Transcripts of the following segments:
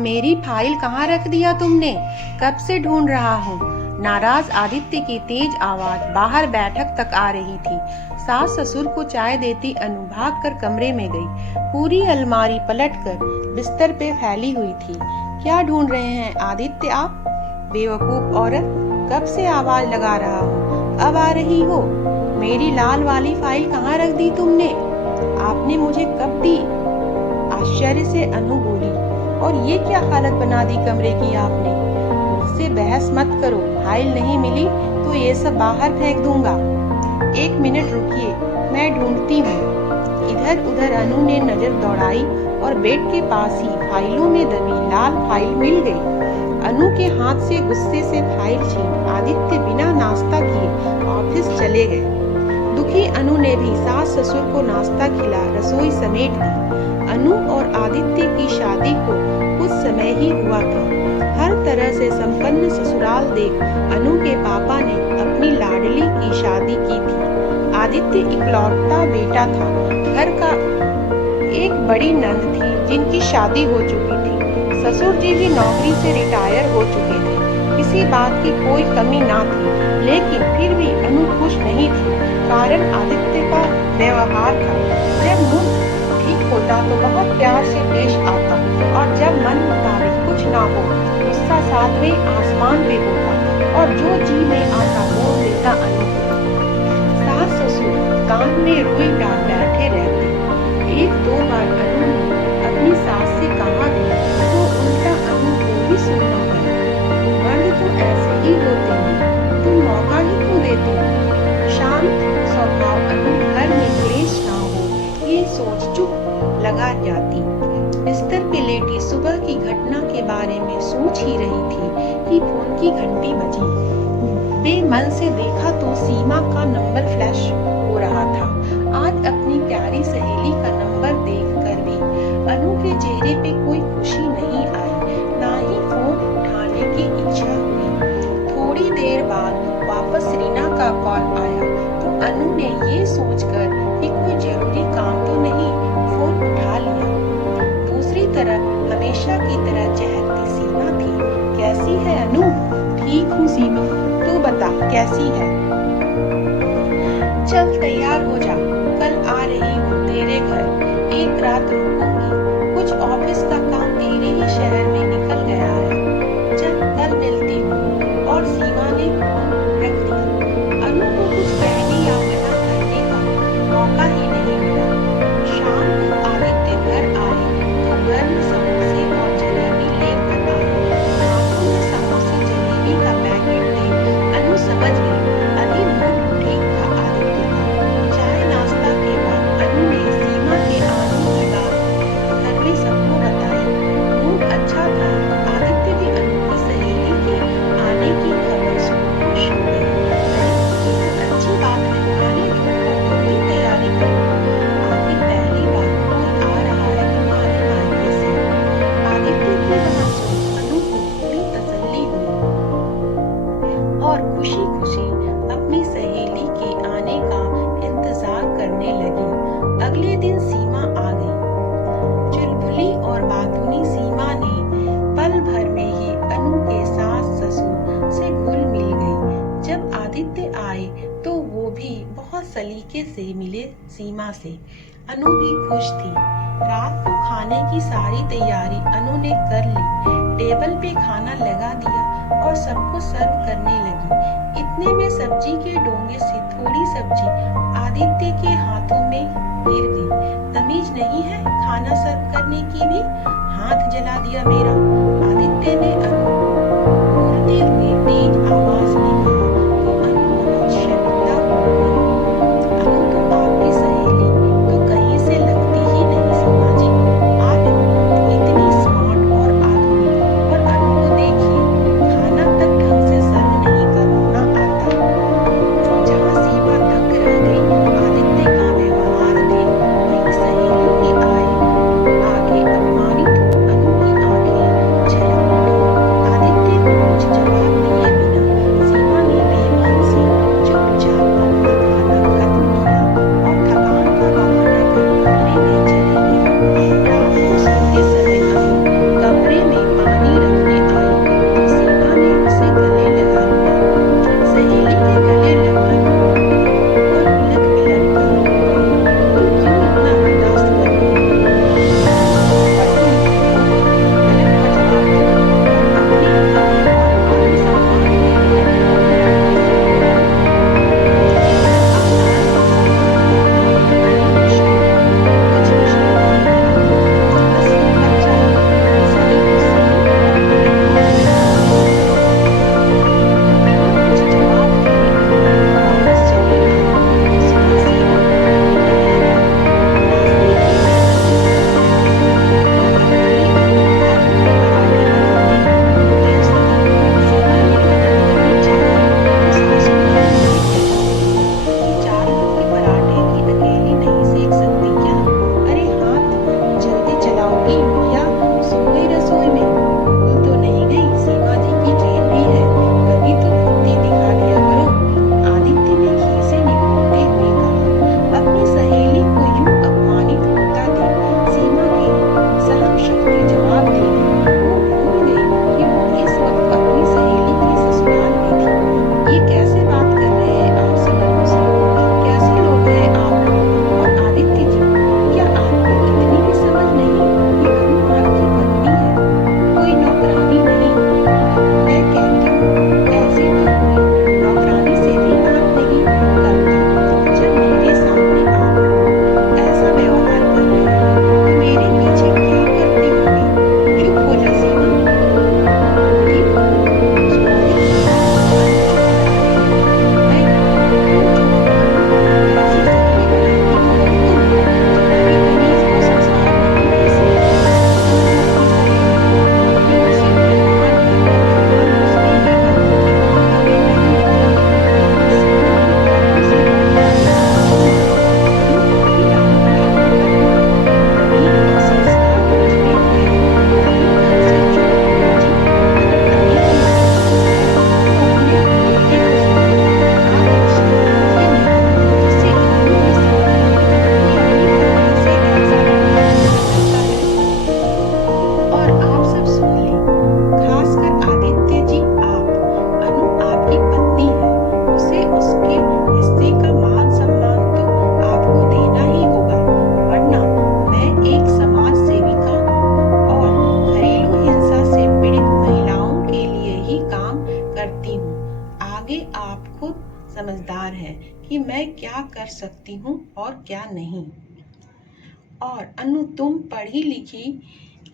मेरी फाइल कहाँ रख दिया तुमने? कब से ढूंढ रहा हूँ। नाराज आदित्य की तेज आवाज बाहर बैठक तक आ रही थी। सास ससुर को चाय देती अनु भाग कर कमरे में गई। पूरी अलमारी पलटकर बिस्तर पे फैली हुई थी। क्या ढूंढ रहे हैं आदित्य आप? बेवकूफ औरत, कब से आवाज लगा रहा हूँ, अब आ रही हो। मेरी लाल वाली फाइल कहाँ रख दी तुमने? आपने मुझे कब दी? आश्चर्य से अनु बोली। और ये क्या हालत बना दी कमरे की आपने? मुझसे बहस मत करो, फाइल नहीं मिली तो ये सब बाहर फेंक दूंगा। 1 मिनट रुकिए, मैं ढूंढती हूँ। इधर उधर अनु ने नजर दौड़ाई और बेड के पास ही फाइलों में दबी लाल फाइल मिल गई। अनु के हाथ से गुस्से से फाइल छीन आदित्य बिना नाश्ता किए ऑफिस चले गए। दुखी अनु ने भी सास ससुर को नाश्ता खिला रसोई समेट दी। अनु और आदित्य की शादी को कुछ समय ही हुआ था। हर तरह से संपन्न ससुराल देख अनु के पापा ने अपनी लाडली की शादी की थी। आदित्य इकलौता बेटा था। घर का एक बड़ी नंद थी जिनकी शादी हो चुकी थी। ससुर जी भी नौकरी से रिटायर हो चुके थे। किसी बात की कोई कमी ना थी, लेकिन फिर भी अनु खुश नहीं थी। कारण आदित्य का व्यवहार था। जब मुंह ठीक होता तो बहुत प्यार से पेश आता, और जब मन मुताबिक कुछ ना हो गुस्सा सातवें आसमान पे होता और जो जी में आता बोल देता अनु। सास ससुर कान में रुई डाल बैठे रहते। 1-2 बार अनु ने अपनी सास से कहा भी तो उल्टा अनु को भी सुनना पड़ा। मर्द तो ऐसे ही होते हैं, तुम मौका ही क्यों देते हो? शांत स्वभाव अनु घर में क्लेश ना हो ये सोच चुप लगा जाती। बिस्तर पे लेटी सुबह की घटना के बारे में सोच ही रही थी कि फोन की घंटी बजी। बेमन से देखा तो सीमा का नंबर फ्लैश हो रहा था। आज अपनी प्यारी सहेली का नंबर देखकर भी अनु के चेहरे पे कोई खुशी नहीं आई, ना ही फोन उठाने की इच्छा हुई। थोड़ी देर बाद वापस रीना का कॉल आया तो अनु ने ये सोचकर कि कोई जरूरी काम तो नहीं, फोन उठा लिया। दूसरी तरफ हमेशा की तरह चहकती सीमा थी। कैसी है अनु? ठीक हूँ सीमा, तू बता कैसी है? चल तैयार हो जा, कल आ रही हूँ तेरे घर। एक रात रुकूंगी। कुछ ऑफिस का काम तेरे ही शहर में निकल गया है। चल कल मिलती हूँ। और सीमा ने फोन रख दिया। अनु को कुछ कहने या मना करने का मौका ही नहीं मिला। शाम को आदित्य घर आए तो गर्म समोसे और जलेबी लेकर आए। हाथों में समोसे जलेबी का पैकेट देख अनु समझ गई अभी मूड ठीक था आदित्य का। चाय नाश्ता के बाद अनु ने सीमा के आने की बात घर में सबको बताई। मूड अच्छा था तो आदित्य भी अनु की सहेली के आने की खबर सुन खुश हो गए। ये तो अच्छी बात है, आने दो और तुम भी तैयारी करो। आखिर पहली बार कोई आ रहा है तुम्हारे मायके से। आदित्य की बात सुन अनु को थोड़ी तसल्ली हुई और खुशी खुशी अपनी सहेली के आने का इंतजार करने लगी। अगले दिन सीमा आ गई। चुलबुली और बातूनी सीमा ने पल भर में ही अनु के सास ससुर से घुल मिल गई। जब आदित्य आए तो वो भी बहुत सलीके से मिले सीमा से। अनु भी खुश थी। रात को खाने की सारी तैयारी अनु ने कर ली। टेबल पे खाना लगा दिया और सबको सर्व करने लगी। इतने में सब्जी के डोंगे से थोड़ी सब्जी आदित्य के हाथों में गिर गई। तमीज नहीं है खाना सर्व करने की भी? हाथ जला दिया मेरा। आदित्य ने अनु को बोलते हुए तेज आवाज में कहा तो अनु बहुत शर्मिंदा हो गई। अनु तो आपकी सहेली तो कहीं से लगती ही नहीं सीमा जी। आप इतनी स्मार्ट और आधुनिक, और अनु को देखिए खाना तक ढंग से सर्व नहीं करना आता। जहाँ सीमा दंग रह गई आदित्य का व्यवहार देख, वहीं सहेली के आगे अपमानित हो अनु की आंखें आप खुद समझदार हैं कि मैं क्या कर सकती हूँ और क्या नहीं। और अनु, तुम पढ़ी लिखी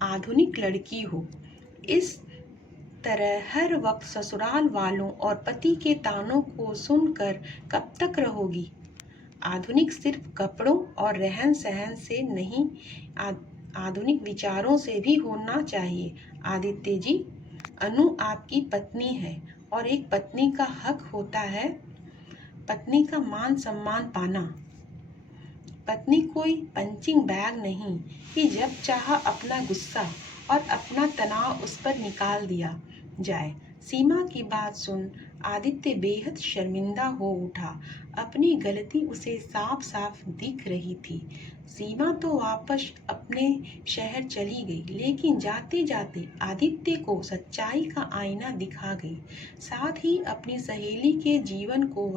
आधुनिक लड़की हो। इस तरह हर वक्त ससुराल वालों और पति के तानों को सुनकर कब तक रहोगी? आधुनिक सिर्फ कपड़ों और रहन सहन से नहीं, आधुनिक विचारों से भी होना चाहिए। आदित्य जी, अनु आपकी पत्नी है और एक पत्नी का हक होता है पत्नी का मान सम्मान पाना। पत्नी कोई पंचिंग बैग नहीं कि जब चाहा अपना गुस्सा और अपना तनाव उस पर निकाल दिया जाए। सीमा की बात सुन आदित्य बेहद शर्मिंदा हो उठा। अपनी गलती उसे साफ साफ दिख रही थी। सीमा तो वापस अपने शहर चली गई, लेकिन जाते जाते आदित्य को सच्चाई का आईना दिखा गई। साथ ही अपनी सहेली के जीवन को